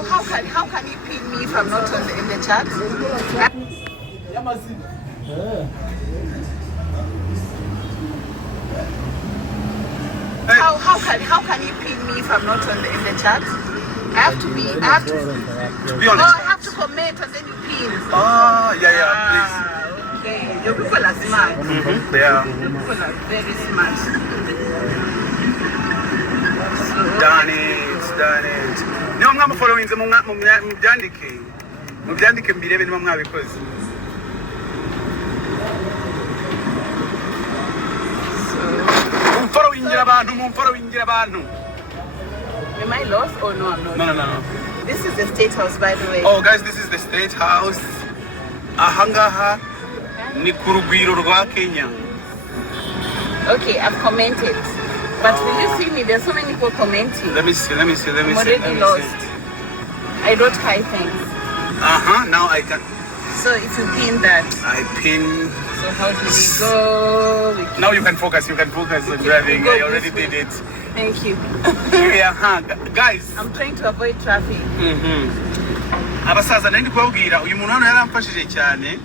how can you pin me if I'm not in the chat? How can you pin me if I'm not in the chat? I have to be honest. Oh, I have to comment and then you pin. Oh, yeah, please. Okay, your people are smart. Yeah. Your people are very smart. Done it. No, I'm following the Mubyandike mbirebe niba mwabikoze. Mumfollowing abantu. Am I lost or no? I'm not. No. This is the State House, by the way. Oh, guys, this is the State House. Ahangaha ni ku rugwiro rwa Kenya. Okay, I've commented. But will you see me? There's so many people commenting. Let me see. I'm already lost. I wrote hi, thanks. Now I can. So if you pin that. I pin. So how do we go? Now you can focus on driving. I already did it. Thank you. Guys. I'm trying to avoid traffic. Abasaza nandi kubabwira uyu muntu hano yaramfashije cyane.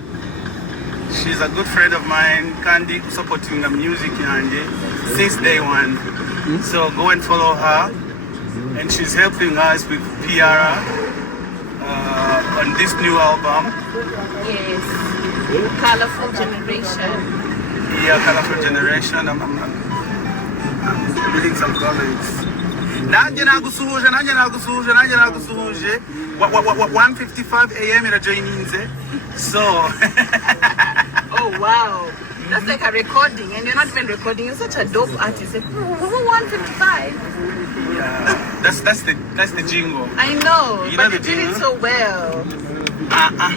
She's a good friend of mine, kandi supporting the music yanjye since day one. So go and follow her, and she's helping us with PR on this new album. Yes, Colorful Generation. Yeah, Colorful Generation. I'm reading some comments. Nanjye nagusuhuje. 1:55 a.m. irajoyininze. So. Oh wow, that's like a recording, and you're not even recording. You're such a dope artist. 1:55. Yeah, that's the jingle. I know, You but know you did jingle? it so well.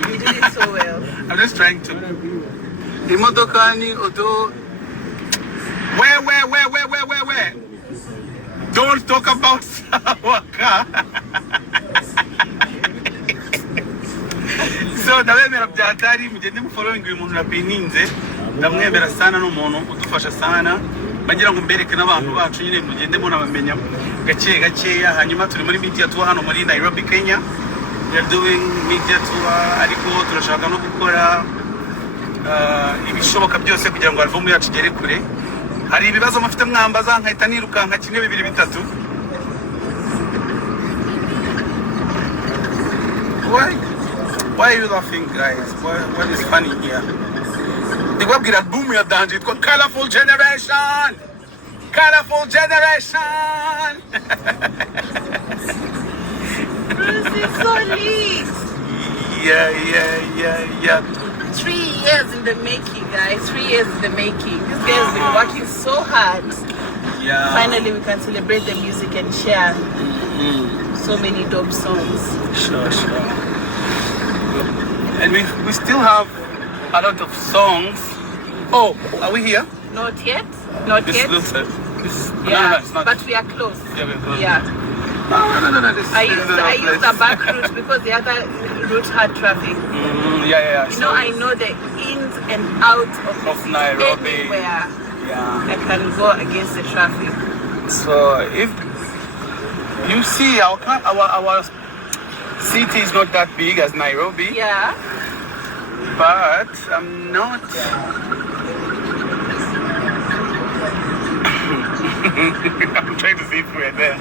You did it so well. I'm just trying to. Imodokani odo. Where? Don't talk about our car. So ndabemera byatari mugende mufollowing uyu muntu napininze. Ndamwemera sana n'umuntu udufasha sana. Bagira ngo mbereke n'abantu bacu nyine mugende muna bamenya gakeya. Hanyuma turi muri media tour hano muri Nairobi, Kenya. We are doing media tour ariko turashaka no gukora ibishoboka byose kugira ngo album yacu igere kure. Hari ibibazo mufite mwambaza nkahita nirukanka kimwe 2 3. Why are you laughing, guys? What is funny here? The webgir album ya danje it's called Colorful Generation. This is so lit. Yeah. 3 years in the making, guys. 3 years in the making. This guy has been working so hard. Yeah. Finally, we can celebrate the music and share so many dope songs. Sure. And we still have a lot of songs. Oh, are we here? Not yet. Not This yet. looks like this. Yeah, No, it's not. but we are close. Yeah, we're close. Yeah. No. I used the back route because the other route had traffic. Yeah. You know, I know the ins and outs of Nairobi. Anywhere Yeah. I can go against the traffic. So if you see our city is not that big as Nairobi. Yeah. But I'm not. I'm trying to see if we're there.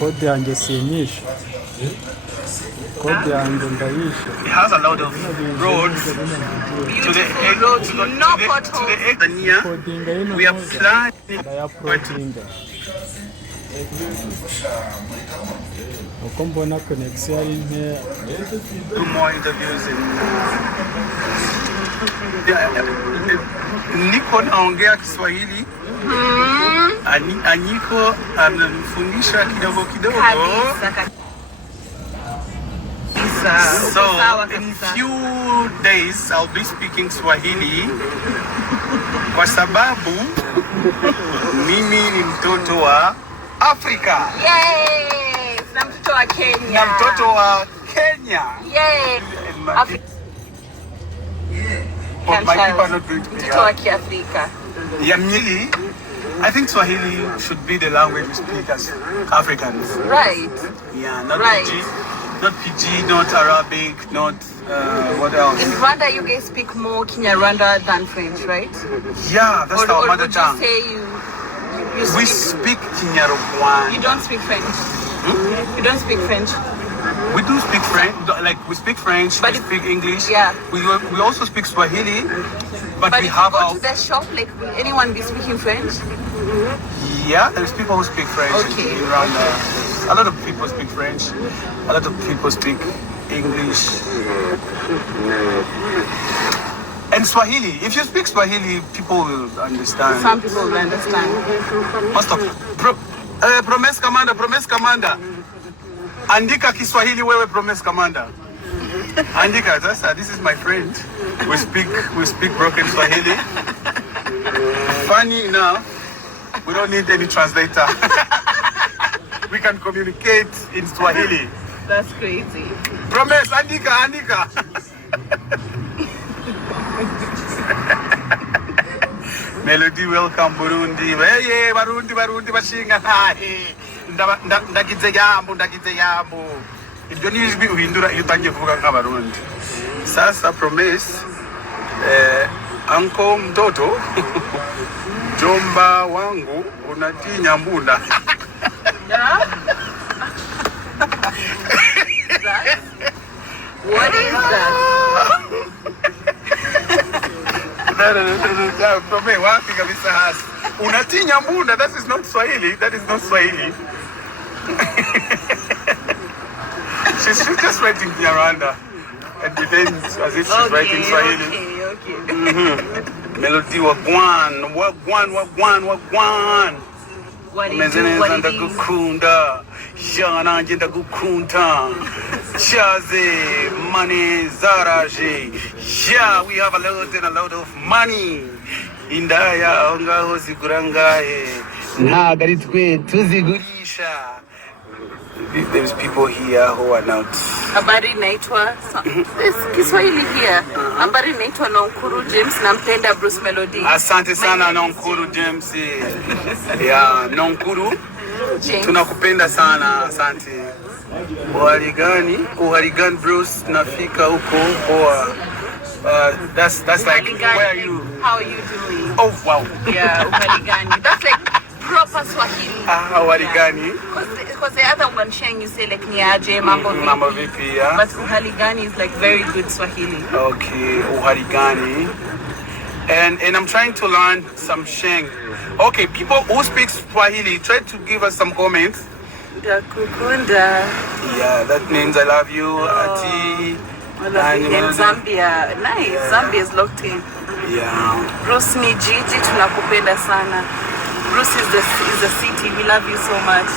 Kode yanjye sinyishe. Kode yanjye ndayishe. It has a lot of roads to the roads, no potholes. Kodinga yino we are planning ndayaploadinga. Uko mbona connection ari nkeya. do more interviews in niko naongea Kiswahili. Aniko ananifundisha kidogo kidogo. So in few days I'll be speaking Swahili kwa sababu mimi ni mtoto wa Afrika. Yes, na mtoto wa Kenya. Na mtoto wa Kenya. Yes. But my people are not going to be Mtoto wa Kiafrika. Yeah, really, I think Swahili should be the language we speak as Africans. Right. Yeah, not Right. PG, not PG, not Arabic, not what else? In Rwanda, you guys speak more Kinyarwanda than French, right? Yeah, that's our mother would tongue. you say you We speak, speak Kinyarwanda. you don't speak French? You don't speak French? We do speak French, like we speak French, But we speak English. yeah. We also speak Swahili, but But we if have you go our... to the shop, like, will anyone be speaking French? Yeah, there's people who speak French Okay. in Rwanda. A lot of people speak French. A lot of people speak English. And Swahili. If you speak Swahili, people will understand. Some people will understand. Most of Promise Commander, Promise Commander. Andika Kiswahili wewe Promise Commander. Andika, this is my friend. We speak broken Swahili. Funny enough, we don't need any translator. We can communicate in Swahili. That's crazy. Promise, Andika. Melodie, welcome Burundi. Hey, Barundi bashinga. Ndagize yambo. Ibyo nijwi uhindura iyo utangiye kuvuga nk'abarundi. Sasa Promise, anko mtoto, jomba wangu unatinya mbunda. What is that? Promise, wapi kabisa hasi. Unatinya mbunda, that is not Swahili. She's just writing Kinyarwanda and pretends as if she's writing Swahili. Okay. Melodie wagwan. What Mezeneza it ndagukunda. Shana nje ndagukunda. Chaze money zaraje. Yeah, we have a lot of money. Indaya ngaho zigurangahe. Ntago ari twe tuzigurisha. There's people here who are not. Habari naitwa Kiswahili here. Habari naitwa Nonkuru James, nampenda Bruce Melodie. Asante sana Nonkuru James. Yeah, Nonkuru. James. Tunakupenda sana, asante. Uharigani Bruce, nafika huko poa. That's like, where are you? How are you doing? Oh wow. Yeah, uharigani. That's like proper Swahili. Uharigani. Because the other one sharing you say like niaje, mambo vipi, yeah. But uharigani is like very good Swahili. Okay, uharigani. And I'm trying to learn some Sheng. Okay, people who speak Swahili, try to give us some comments. Ndakukunda. Yeah, that means I love you. Ati. In Zambia. Nice. Zambia is locked in. Yeah. Bruce ni Gigi, tunakupenda sana. Bruce is the city. We love you so much.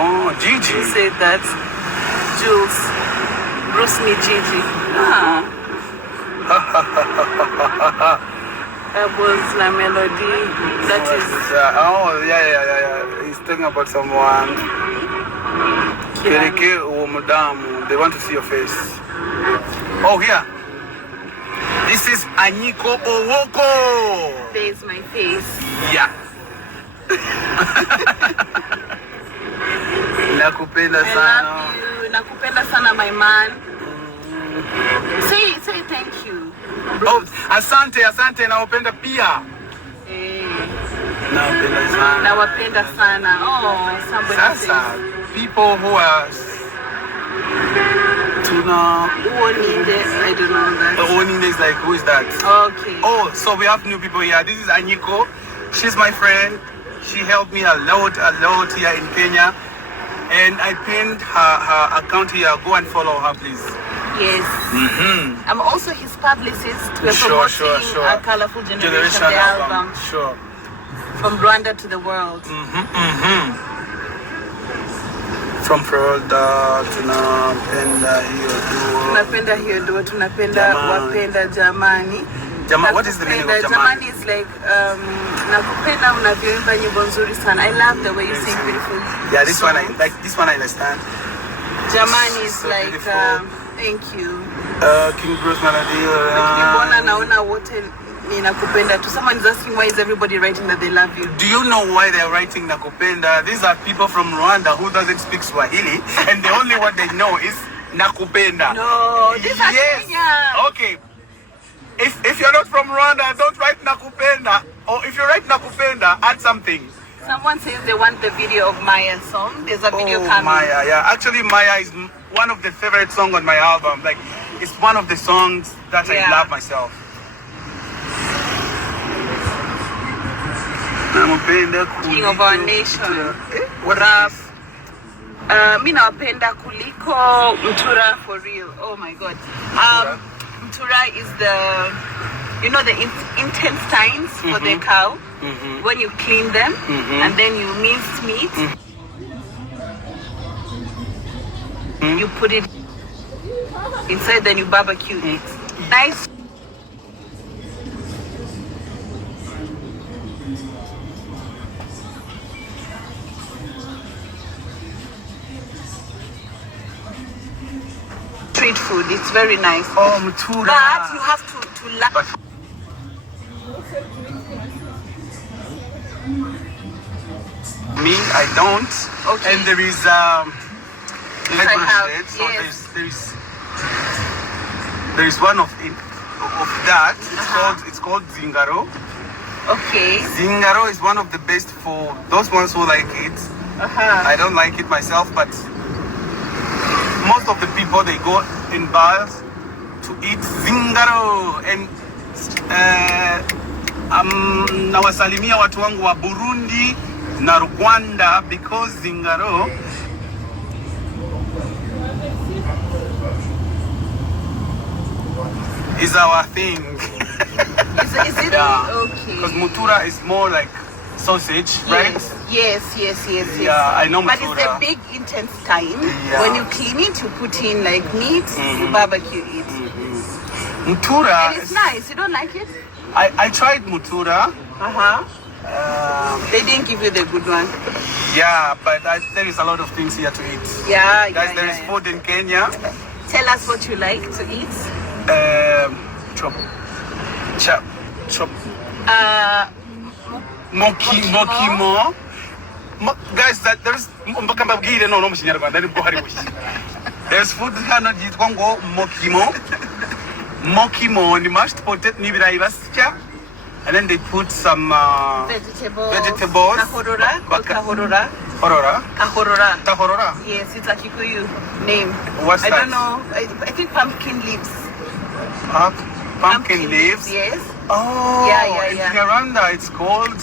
Oh, Gigi. Who said that? Jules. Bruce ni Gigi. That was La Melodie. That is. Yeah. He's talking about someone. Kereke or Madame. They want to see your face. Oh, here. This is Anyiko Owoko. There's my face. Yeah. Nakupenda I sana. love you. Nakupenda sana, my man. Say thank you. Oh, asante, nawapenda pia. Hey. Nawapenda sana. Nawapenda sana. Oh, somebody Sasa, says. people who are tuna. Uoninde, I don't know that. Oninde is like, who is that? Okay. Oh, so we have new people here. This is Anyiko. She's my friend. She helped me a lot here in Kenya. And I pinned her account here. Go and follow her, please. Yes. I'm also his publicist. We're Sure, promoting sure. A Colorful Generation, the album. Sure. From Rwanda to the world. From Florida tunapenda hiyo duo. Tunapenda hiyo duo, tunapenda wapenda jamani. What is the meaning of jamani? Jamani is like nakupenda unavyoimba nyimbo nzuri sana. I love the way you sing beautiful. Yeah, this songs. one this one I understand. Jamani is So like thank you. King Bruce melodie. Nikibona naona wote ninakupenda tu. Someone is asking why is everybody writing that they love you. Do you know why they're writing nakupenda? These are people from Rwanda who doesn't speak Swahili and the only word they know is nakupenda. No, this is Kenya. Okay. If you're not from Rwanda, don't write nakupenda. Or if you write nakupenda, add something. Someone says they want the video of Maya's song. There's a video coming. Maya, yeah. Actually, Maya is one of the favorite songs on my album. Like, it's one of the songs that I love myself. King of our nation. What up? Mi nawapenda kuliko Mtura for real. Oh my god. Mtura is the, you know, the intestines for the cow. When you clean them and then you mince meat, you put it inside, then you barbecue it. Nice. Street food, it's very nice. Oh, Mtura. But you have to laugh. Me, I don't. Okay. And there is there is one of that. It's called Zingaro. Okay. Zingaro is one of the best for those ones who like it. I don't like it myself, but most of the people, they go in bars to eat Zingaro. And nawasalimia watu wangu wa Burundi na Rwanda because Zingaro is our thing. Is it? Okay. Because Mutura is more like sausage, right? Yes. Yeah, I know Mutura. But it's a big intestine. When you clean it, you put in like meat, you barbecue it. Mutura. And it's nice. You don't like it? I tried Mutura. They didn't give you the good one. Yeah, but there is a lot of things here to eat. Guys, there is food in Kenya. Tell us what you like to eat. Chop. Mokimo. Guys, there's there's food hano jitwa ngo mokimo. Mokimo ni mashed potato ni birayi basya. And then they put some vegetables. Kahorora. Tahorora. Yes, it's a Kikuyu name. What's I that? don't know. I think pumpkin leaves. Pumpkin leaves? Yes. Oh, in Rwanda it's called.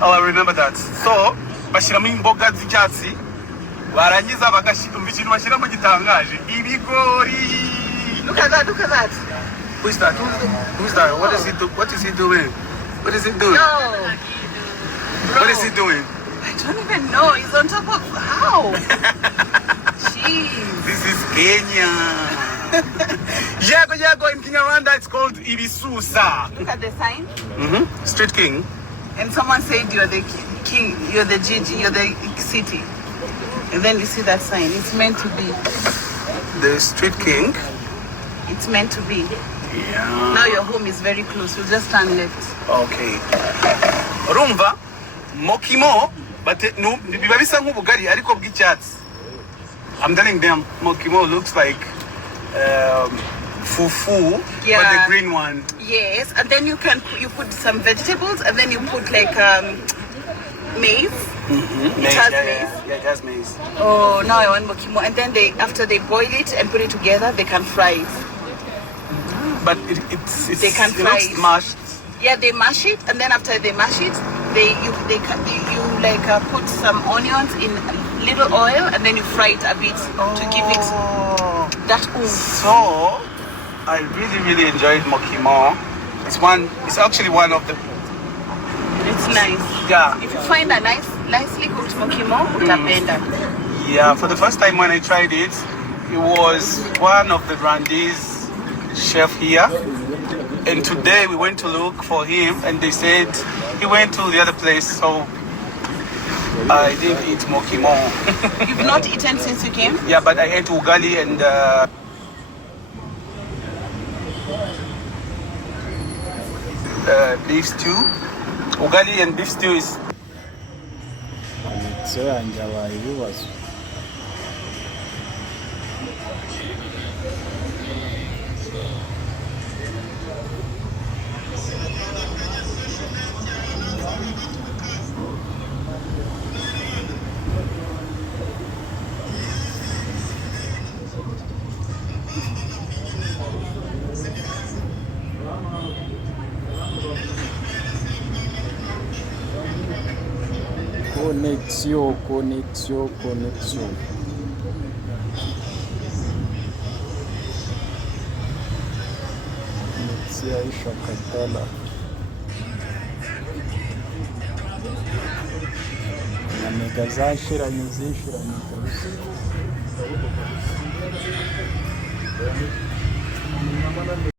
Oh, I remember that. So, bashiramo imboga z'icyatsi. Barangiza bagashira ikintu bashiramo gitangaje. Ibigori. Look at that. Who is that? What is he doing? What is he doing? No. What is he doing? I don't even know. He's on top of how? Jeez. This is Kenya. Yago in Kenya, Rwanda, it's called Ibisusa. Look at the sign. Street King. And someone said you're the king, you're the Gigi, you're the city. And then you see that sign. It's meant to be. The Street King. It's meant to be. Yeah. Now your home is very close. You'll just turn left. Okay. Rumva, mokimo, but no, biba bisa nk'ubugari ariko bw'icyatsi. I'm telling them, mokimo looks like fufu, but the green one. Yes, and then you put some vegetables, and then you put like maize. Mm-hmm. It has Yeah, maize. yeah, it has maize. Oh, now I want mokimo. And then after they boil it and put it together, they can fry it. But it's They can it fry looks it. mashed. Yeah, they mash it, and then after they mash it, you like put some onions in little oil, and then you fry it a bit to give it that oomph. So I really enjoyed mokimo. It's actually one of the It's nice. yeah. If you find a nicely cooked mokimo, utapenda. Yeah, for the first time when I tried it, it was one of the Rwandese chef here. And today we went to look for him and they said he went to the other place, so I didn't eat mokimo. You've not eaten since you came? Yeah, but I ate ugali and beef stew. Ugali and beef stew is konegisiyo yanjye yabaye ibibazo. Conexão. Conexão aí, chacatala. Nyamega zashiranye zishiranye kabisa.